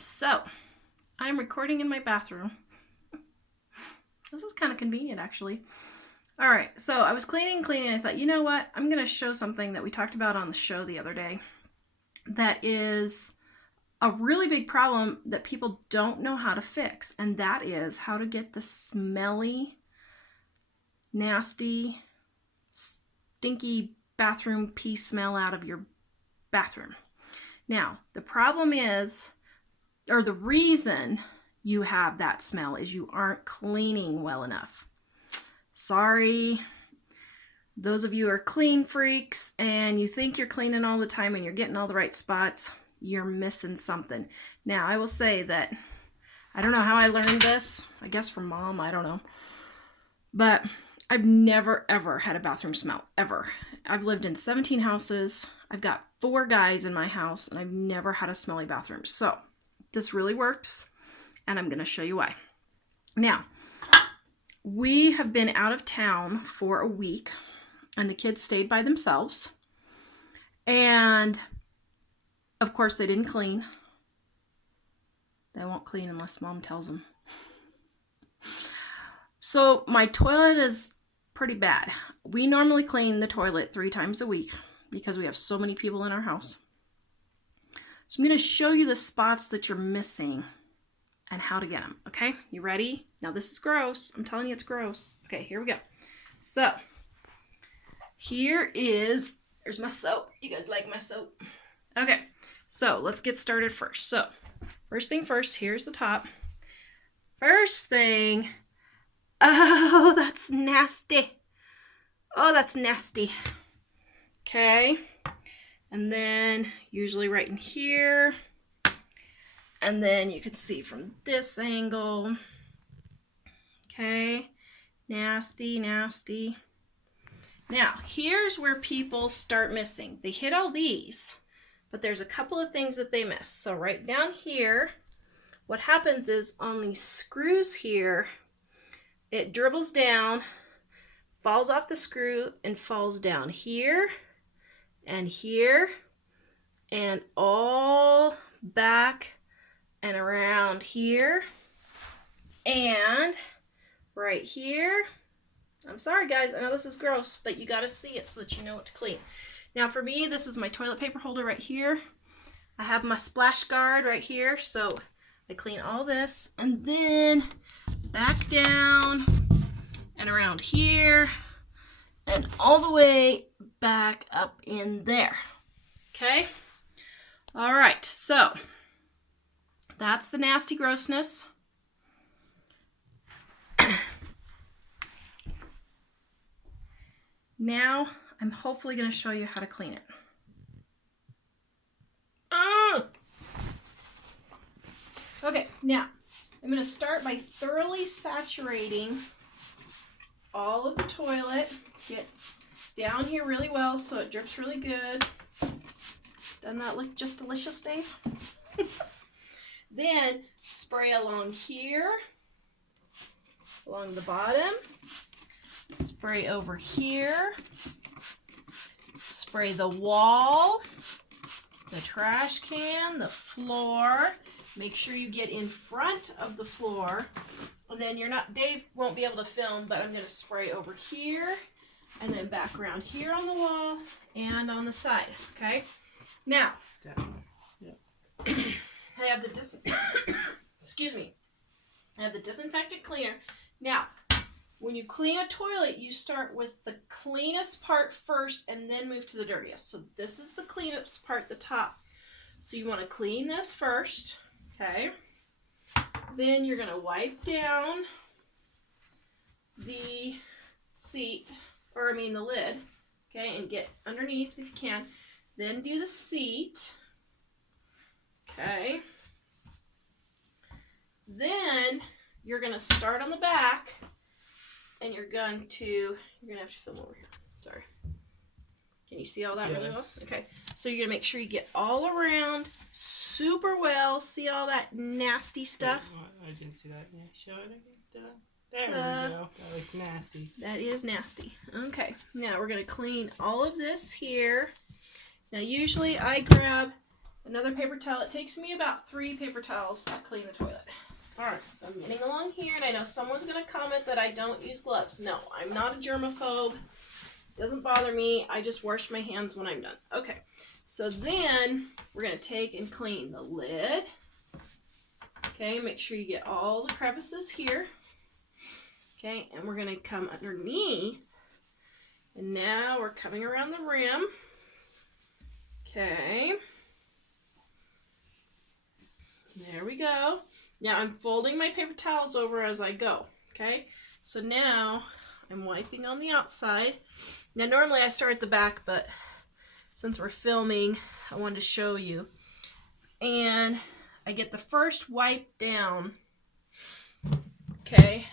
So, I'm recording in my bathroom. This is kind of convenient, actually. All right, so I was cleaning. I thought, you know what? I'm going to show something that we talked about on the show the other day that is a really big problem that people don't know how to fix, and that is how to get the smelly, nasty, stinky bathroom pee smell out of your bathroom. Now, the problem is, or the reason you have that smell is you aren't cleaning well enough. Sorry, those of you who are clean freaks and you think you're cleaning all the time and you're getting all the right spots, you're missing something. Now, I will say that I don't know how I learned this. I guess from mom, I don't know. But I've never, ever had a bathroom smell, ever. I've lived in 17 houses. I've got 4 guys in my house, and I've never had a smelly bathroom. So this really works, and I'm going to show you why. Now, we have been out of town for a week, and the kids stayed by themselves. And, of course, they didn't clean. They won't clean unless mom tells them. So my toilet is pretty bad. We normally clean the toilet 3 times a week because we have so many people in our house. So I'm going to show you the spots that you're missing and how to get them. Okay, you ready? Now this is gross. I'm telling you it's gross. Okay, here we go. So here's my soap. You guys like my soap? Okay, so let's get started first. So first thing first, here's the top. First thing, oh, that's nasty. Oh, that's nasty. Okay, and then usually right in here. And then you can see from this angle. Okay, nasty, nasty. Now, here's where people start missing. They hit all these, but there's a couple of things that they miss. So right down here, what happens is on these screws here, it dribbles down, falls off the screw, and falls down here, and all back and around here, and right here. I'm sorry guys, I know this is gross, but you gotta see it so that you know what to clean. Now for me, this is my toilet paper holder right here. I have my splash guard right here, so I clean all this, and then back down and around here, and all the way back up in there. Okay? All right, so that's the nasty grossness. Now, I'm hopefully going to show you how to clean it. Okay, now, I'm going to start by thoroughly saturating all of the toilet. Get down here really well so it drips really good. Doesn't that look just delicious, Dave? Then spray along here, along the bottom, spray over here, spray the wall, the trash can, the floor. Make sure you get in front of the floor, and then Dave won't be able to film, but I'm going to spray over here, and then back around here on the wall and on the side, okay? Now, I have the excuse me. I have the disinfectant cleaner. Now, when you clean a toilet, you start with the cleanest part first and then move to the dirtiest. So this is the cleanest part, the top. So you want to clean this first, okay? Then you're going to wipe down the seat, the lid, okay, and get underneath if you can. Then do the seat. Okay. Then you're going to start on the back, and you're going to have to film over here. Sorry. Can you see all that really well? Okay. So you're going to make sure you get all around super well. See all that nasty stuff? I didn't see that. Yeah, show it again. There we go. That looks nasty. That is nasty. Okay. Now we're going to clean all of this here. Now usually I grab Another paper towel. It takes me about 3 paper towels to clean the toilet. Alright, so I'm getting along here, and I know someone's going to comment that I don't use gloves. No, I'm not a germaphobe. It doesn't bother me. I just wash my hands when I'm done. Okay, so then we're going to take and clean the lid. Okay, make sure you get all the crevices here. Okay, and we're going to come underneath. And now we're coming around the rim. Okay. There we go. Now I'm folding my paper towels over as I go. Okay, so now I'm wiping on the outside. Now normally I start at the back, but since we're filming, I wanted to show you. And I get the first wipe down. Okay,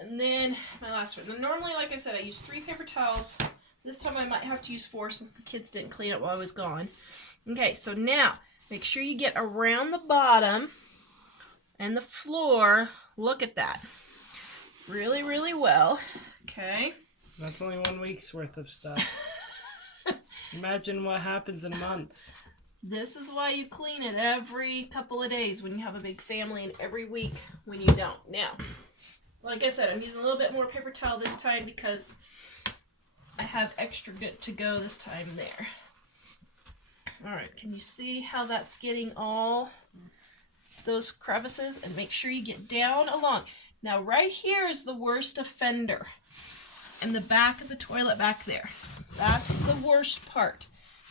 and then my last one. Now normally, like I said, I use 3 paper towels. This time I might have to use 4 since the kids didn't clean it while I was gone. Okay, so now make sure you get around the bottom and the floor. Look at that. Really, really well. Okay. That's only 1 week's worth of stuff. Imagine what happens in months. This is why you clean it every couple of days when you have a big family, and every week when you don't. Now, like I said, I'm using a little bit more paper towel this time because I have extra good to go this time there. Alright, can you see how that's getting all those crevices? And make sure you get down along. Now right here is the worst offender. And the back of the toilet back there. That's the worst part.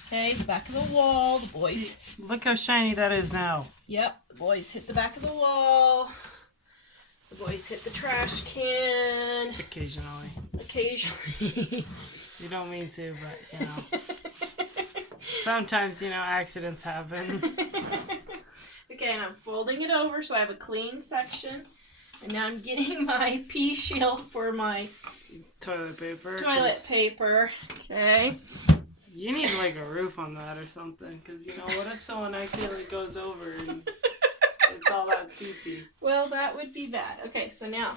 Okay, the back of the wall, the boys. See, look how shiny that is now. Yep, the boys hit the back of the wall. The boys hit the trash can. Occasionally. Occasionally. You don't mean to, but you know. Sometimes, you know, accidents happen. Okay, and I'm folding it over so I have a clean section. And now I'm getting my pea shield for my Toilet paper. Okay. You need like a roof on that or something, because, you know, what if someone accidentally goes over and it's all that pee-pee? Well, that would be bad. Okay, so now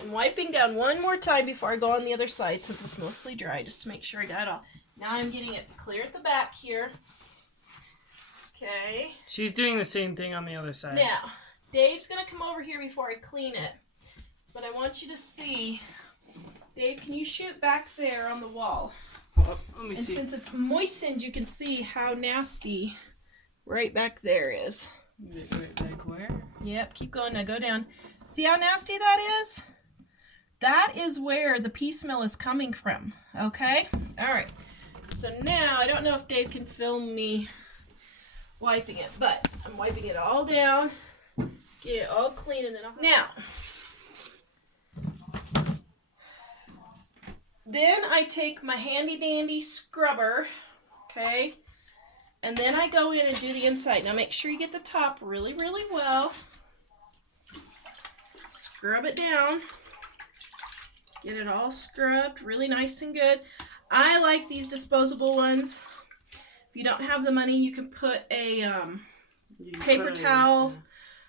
I'm wiping down one more time before I go on the other side, since it's mostly dry, just to make sure I got it all. Now I'm getting it clear at the back here. Okay. She's doing the same thing on the other side. Now, Dave's going to come over here before I clean it, but I want you to see. Dave, can you shoot back there on the wall? Well, let me see. And since it's moistened, you can see how nasty right back there is. Right back where? Yep, keep going. Now go down. See how nasty that is? That is where the pee smell is coming from. Okay? Alright. So now, I don't know if Dave can film me wiping it, but I'm wiping it all down. Get it all clean, and then now, then I take my handy dandy scrubber, okay, and then I go in and do the inside. Now make sure you get the top really, really well. Scrub it down. Get it all scrubbed really nice and good. I like these disposable ones. If you don't have the money, you can put a paper towel,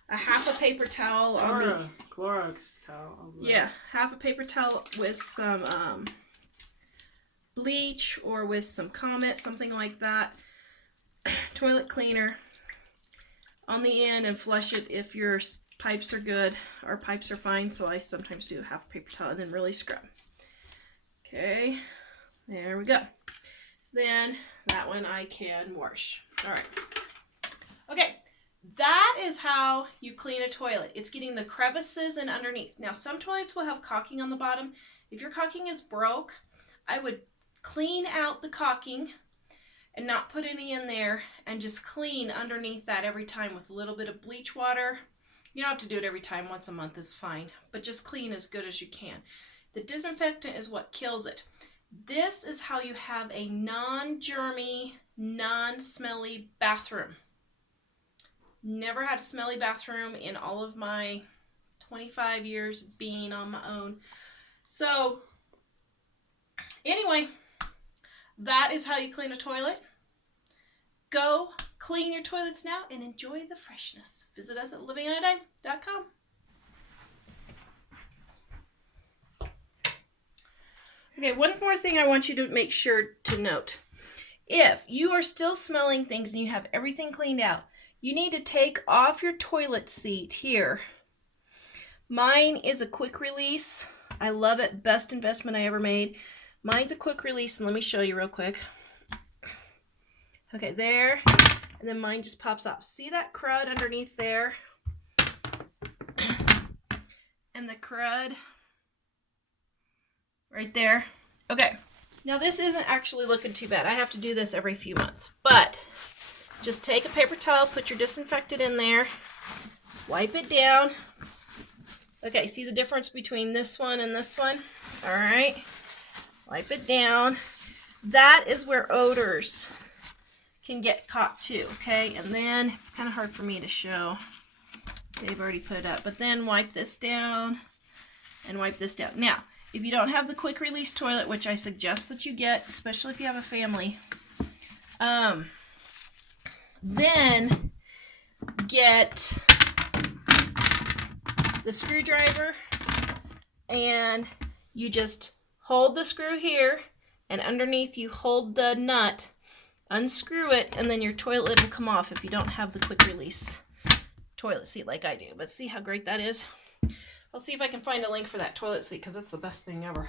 a half a paper towel on the Clorox towel. Yeah, half a paper towel with some bleach or with some Comet, something like that. Toilet cleaner on the end, and flush it if your pipes are good. Our pipes are fine, so I sometimes do half a paper towel and then really scrub. Okay, there we go. Then that one I can wash. All right. Okay, that is how you clean a toilet. It's getting the crevices and underneath. Now, some toilets will have caulking on the bottom. If your caulking is broke, I would clean out the caulking and not put any in there, and just clean underneath that every time with a little bit of bleach water. You don't have to do it every time. Once a month is fine, but just clean as good as you can. The disinfectant is what kills it. This is how you have a non-germy, non-smelly bathroom. Never had a smelly bathroom in all of my 25 years being on my own. So, anyway, that is how you clean a toilet. Go clean your toilets now and enjoy the freshness. Visit us at livingonaday.com. Okay, one more thing I want you to make sure to note. If you are still smelling things and you have everything cleaned out, you need to take off your toilet seat here. Mine is a quick release. I love it. Best investment I ever made. Mine's a quick release, and let me show you real quick. Okay, there. And then mine just pops off. See that crud underneath there? And the crud right there. Okay, now this isn't actually looking too bad. I have to do this every few months, but just take a paper towel, put your disinfectant in there, wipe it down. Okay, see the difference between this one and this one? All right, wipe it down. That is where odors can get caught too, okay? And then it's kind of hard for me to show. They've already put it up, but then wipe this down and wipe this down. Now, if you don't have the quick release toilet, which I suggest that you get, especially if you have a family, then get the screwdriver and you just hold the screw here, and underneath you hold the nut, unscrew it, and then your toilet lid will come off if you don't have the quick release toilet seat like I do. But see how great that is? I'll see if I can find a link for that toilet seat because it's the best thing ever.